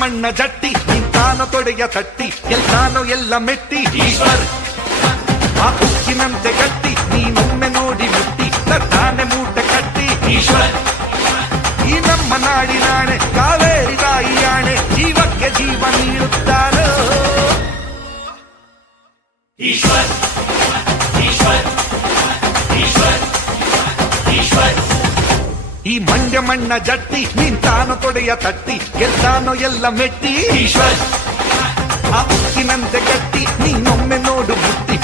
ಮಣ್ಣ ಜಟ್ಟಿ ನಿಂತಾನೋ ತೊಡೆಯ ತಟ್ಟಿ ಗೆಲ್ತಾನೋ ಎಲ್ಲ ಮೆಟ್ಟಿ ಈಶ್ವರ್ ಆ ಉಕ್ಕಿನಂತೆ ಗಟ್ಟಿ ನೀನೊಮ್ಮೆ ನೋಡಿ ಮುಟ್ಟಿ ತರ್ತಾನೆ ಮೂಟೆ ಕಟ್ಟಿ ಈಶ್ವರ್ ಈ ನಮ್ಮ ನಾಡಿನಾಣೆ ಕಾವೇರಿ ತಾಯಿ ಆಣೆ ಜೀವಕ್ಕೆ ಜೀವ ನೀಡುತ್ತಾನೋ ಈಶ್ವರ್ ಈಶ್ವರ್ ಈಶ್ವರ್ ಈಶ್ವರ್ ಈ ಮಂಡ್ಯ ಮಣ್ಣ ಜಟ್ಟಿ ನಿಂತಾನೋ ತೊಡೆಯ ತಟ್ಟಿ ಗೆಲ್ತಾನೋ ಎಲ್ಲ ಮೆಟ್ಟಿ ಈಶ್ವರ್ ಆ ಉಕ್ಕಿನಂತೆ ಗಟ್ಟಿ ನೀನೊಮ್ಮೆ ನೋಡು ಮುಟ್ಟಿ